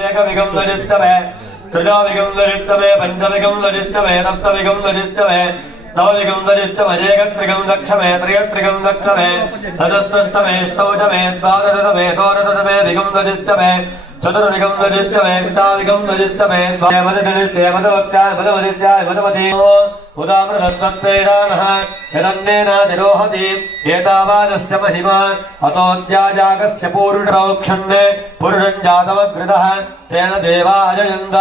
ఏకవిగం లజిత్తమే త్రిజావిగం లజిత్తమే పంచవిగం లజిత్తమే సప్తవిగం లజిత్తమే నవవిగం లజిత్తమే ఏకత్రిగం దక్షమే త్రియత్రిగం దక్షమే సదస్తమే స్తౌజమే ద్వాదశతమే షోడశతమే విగం లజిత్తమే చతుర్విగం లజిత్తమే పితావిగం లజిత్తమే మదనిత్యే మదవక్త్యాయ మదవదిత్యాయ మదవతి ఉదామృతత్వేరానః యదన్నేనాదిరోహతి ఏతావాదస్య మహిమా అతోద్యాజాగస్య పూరుషౌక్షన్నే పురుషం జాతమగ్రదః తేన దేవా అజయంత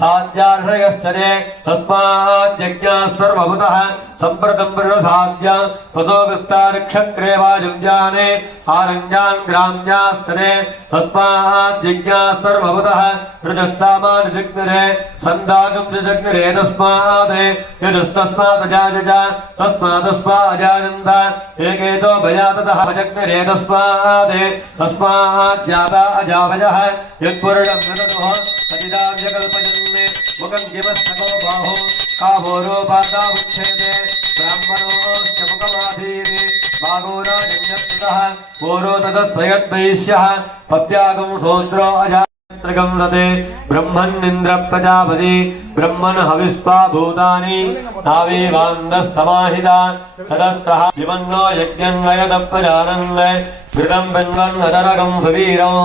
సాధ్యార్షయశ్చరే తస్మాద్యజ్ఞాः సర్వభూతः సంప్రతం పురుషసాధ్య తతో విస్తారక్షక్రే వాయువ్యానే ఆరణ్యాన్ గ్రామ్యాస్తరే తస్మాద్యజ్ఞాः సర్వభూతः రుజస్తామాని జగ్నిరే సందాగం జగ్నిరే తస్మాద్ యదుస్తస్మాదజాజ తస్మాదస్మాజానంద ఏకేతో భయాతతః జగ్నిరే తస్మాద్ తస్మాజ్జాతా అజావయః యత్పురుషం విదతుః సతిదావ్యకల్పయన్నే ముఖం కిమస్తకో బాహో కాభోరోపాదావుచ్ఛేదే బ్రాహ్మణోశ్చ ముఖమాధీవి బాగోరాజన్యస్తతః పూరో తదస్వయద్వైశ్యః పత్యాగం శూద్రో అజా త్రిగంసతే బ్రహ్మన్నింద్ర ప్రజాపతి బ్రహ్మన్ హవిస్వా భూతాని నావేవాందః సమాహితా సదస్రః విమన్నో యజ్ఞం నయద ప్రజానన్ ఘృతం బిన్వన్ నరరగం సువీరం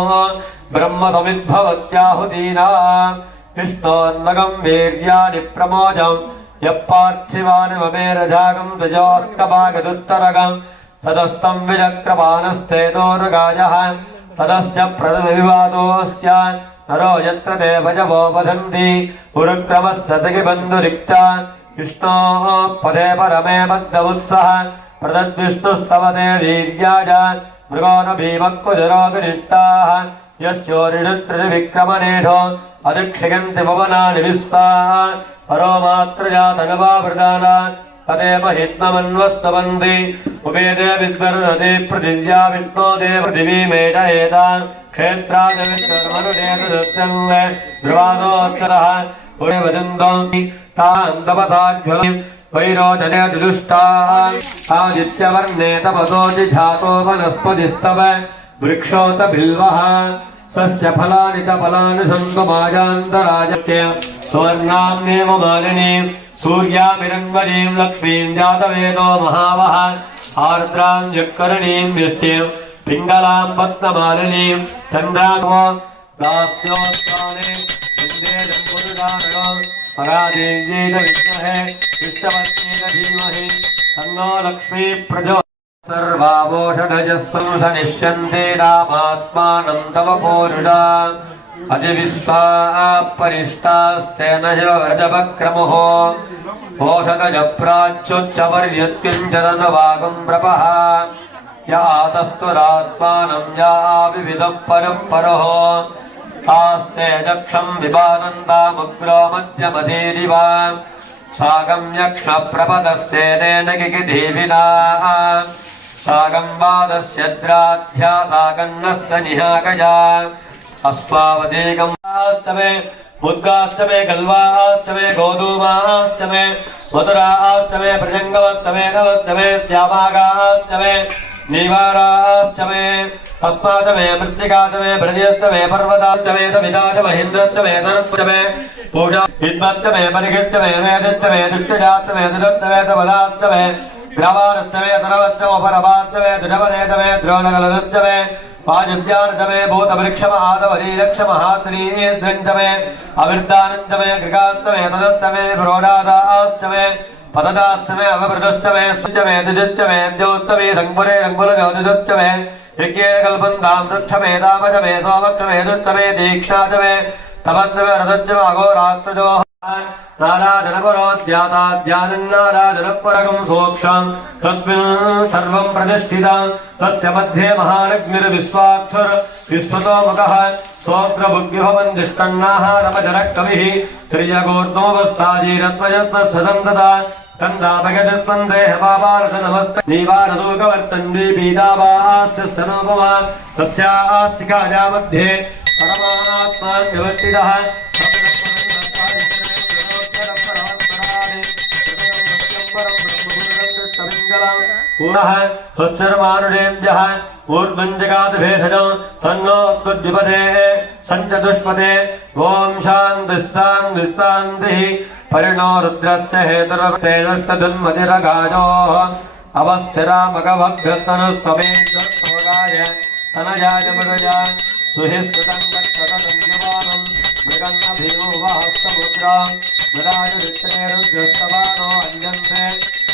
బ్రహ్మ సమిద్భవత్యాహుతీనా విష్ణోన్మగం వీర్యాని ప్రమోజం యప్పార్థివాని మమేరజాగం తజోస్తభాగదుత్తరగం సదస్తం విచక్రపాణస్థేతోరుగాయః తదస్య ప్రథమవివాదోస్య నరో యత్ర తే భజవో వదంతి ఉరుక్రమస్య సఖిబంధురిక్తా విష్ణోః పదే పరమే మద్దవుత్సః ప్రదద్విష్ణుస్తవతే వీర్యాయ మృగో న భీమక్కుజరోగరిష్టాః యస్యోరిషుత్రివిక్రమనేషో అధిక్షయంతి భవనాని విశ్వాః పరోమాత్రజాతనవావృతానాన్ తదే మహిత్మమన్వస్తవంతి ఉపేదే విద్వర్ధతే పృథివ్యా విష్ణో దేవ పృథివీమేషయేతాన్ క్షేత్రాదవిష్కర్మనుదేతదత్యం ధ్రువాదోత్తరః పురే వదంతో తాన్ తపసాజ్వలం వైరోచనే దుష్టాః ఆదిత్యవర్ణే తపసోతి ఝాతో వనస్పతిస్తవ వృక్షోత బిల్వః సస్య ఫలాని చ ఫలాని సంతు మాజాంతరాజక్య సువర్ణాంనేవ మాలినీం సూర్యామిరంగరీం లక్ష్మీం జాతవేదో మహావః ఆర్ద్రాం జక్కరణీం వ్యష్టిం పింగళాం పద్మమాలినీం చంద్రాగో దాస్యోత్తానే ఇందేజం పురుషానగో పరాదేవ్యేన విద్మహే విష్ణవత్యేన ధీమహి తన్నో లక్ష్మీ ప్రచోదయాత్ సర్వావోషధజస్వం సనిష్యంతే రామాత్మానం తవ పూరుషా అజివిశ్వా పరిష్టాస్తేన వ్రజవక్రముః ఓషధజ ప్రాచ్యుచ్చవర్యత్కించదనవాగం ప్రపః యాతస్తురాత్మానం యావివిధః పరః ఆస్తే దక్షం విబానందాముగ్రో మధ్యమధీరివ సాగం యక్ష ప్రపదస్యేన గిగిధీవినా సాగం వాదస్య ద్రాధ్యా సాగన్నస్య నిహాకజా अस्वावधेगमाश्चमे मुद्गाश्चमे गल्वाश्चमे गोधूमाश्चमे मधुराश्चमे प्रजंगवश्चमे नवश्चमे श्यामागाश्चमे नीवाराश्चमे तस्माचमे मृत्तिकाचमे ब्रजयश्चमे पर्वताश्चमे सविताच महेन्द्रश्चमे सरस्वचमे पूषा हिद्मश्चमे परिगिश्चमे वेदिश्चमे दुष्टजाश्चमे दुरश्चमे तपदाश्चमे ग्रावारश्चमे सरवश्चमोपरवाश्चमे दुरवनेतमे द्रोणगलदश्चमे वाजव्यार्जमे भूतवृक्षमहातवरीरक्षमहात्रीर्धञ्जमे अविर्दानञ्जमे गृगास्तमे तदस्तमे प्रोडादास्तमे पददास्तमे अवभृतस्तमे सुचमे दुजुच्चमे द्योत्तमे रङ्गुरे रङ्गुलजौजुच्चमे यज्ञे कल्पन्तां वृक्षमे दामजमे सोमक्षमे दुत्तमे दीक्षाचमे तपत्रमे रथच्चमे अघोरात्रजोः नाराजनपरोद्याताद्यानन्नाराजनपरगं सोक्षां तस्मिन् सर्वं प्रतिष्ठितं तस्य मध्ये महालग्निर्विश्वाक्षर विश्वतो मुखः सोऽग्रभुग्युभवन्दिष्टन्नाहारमजरः कविः त्रियगोर्ध्वोऽवस्थाजीरत्वयत्वसदं ददा तन्दापगजस्पन्देहपापारसनमस्त नीवारदूकवर्तन्वी पीतावास्य स्तनोपमा तस्यास्तिकाजा मध्ये परमात्मा व्यवस्थितः ऊर्णः स्वच्छर्मानुरेभ्यः ऊर्ध्वञ्जगातभेषजं तन्नो तुद्विपदे सञ्चतुष्पदे ॐ शान्तिः परिणो रुद्रस्य हेतुरवतेनुस्तदुन्मतिरगाजोः अवस्थिरामगभभ्यस्तनुस्तमेन्द्रस्तोगाय तनयाय मृगया सुहिस्तुतं गच्छतदन्यवानं मृगन्न भीमोपहस्तमुद्रां विराज वित्रेरुद्रस्तवानो अन्यन्ते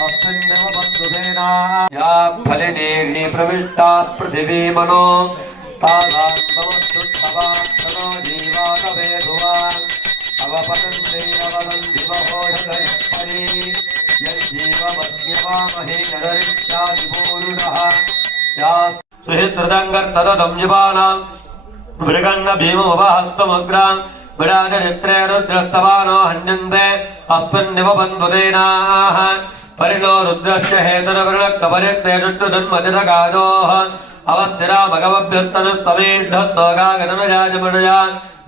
अस्मिन्नेव बन्धुसेना या फलिनीर्णि प्रविष्टा पृथिवी मनो तादान्तमस्तुस्तवात्तनो जीवाकवेधुवान् अवपतन्ते नवदन्ति महोषधयःपरि यज्जीवमस्यवामहे नररित्यादिपूरुषः या सुहितृदङ्गर्तदं जीवानां मृगन्न भीममुपहस्तमुग्रां विराजरित्रे रुद्रस्तवानो हन्यन्ते अस्मिन्निव बन्धुदेनाः परिणो रुद्रस्य हेतुरवृणक्तपरित्तेजुष्टुन्मतिरगाजोः अवस्थिरामगवभ्यस्तनुस्तमेढस्तोगागननजाजमनुजा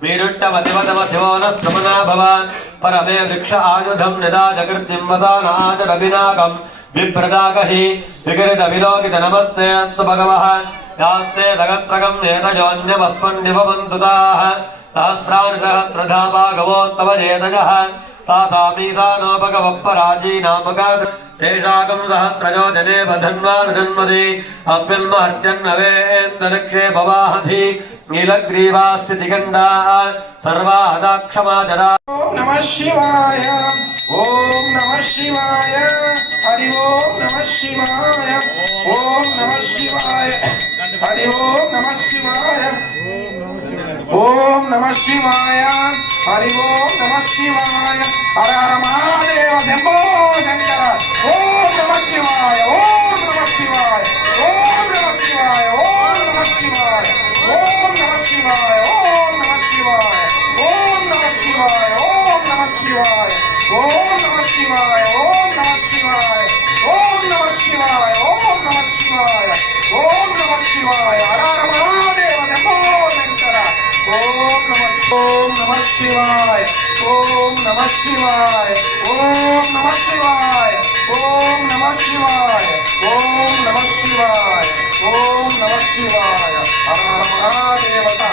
वीरुट्टमतिवदमशिवो न स्तमना भवान् परमे वृक्ष आयुधं निदाजकृत्तिं वदानाजरविनाकम् विप्रदाकहि विकृतविलोकितनमस्ते अस्तु भगवः यास्ते जगत्रगं नेतजोऽन्यमस्मन्निव बन्धुताः सहस्राणि सहस्रधा भागवोत्तम नेतजः तासामीसानो भगवः पराजीनामका तेषाकं सहस्रजो जने बधन्वानुजन्मदि अभ्यन्महत्यन्नवेन्दरिक्षे भवाहधि नीलग्रीवास्य दिगण्डाः सर्वाहदाक्षमाजरा ॐ नमः शिवाय ॐ नमः शिवाय हरि ॐ नमः शिवाय ॐ नमः शिवाय हरि ॐ नमः शिवाय ॐ नमः शिवाय हरि ॐ नमः शिवाय हर हर महादेव शंभो शंकर ॐ नमः शिवाय ॐ नमः शिवाय ॐ नमः शिवाय ॐ नमः शिवाय ॐ नमः शिवाय ॐ नमः शिवाय ॐ नमः शिवाय ॐ नमः शिवाय ॐ नमः शिवाय ॐ नमः शिवाय ॐ नमः शिवाय ॐ नमः शिवाय ॐ नमः शिवाय हर हर महादेव शंभो शंकर ॐ नमः शिवाय ॐ नमः शिवाय ॐ नमः शिवाय ॐ नमः शिवाय ॐ नमः शिवाय ॐ नमः शिवाय हर हर महादेवता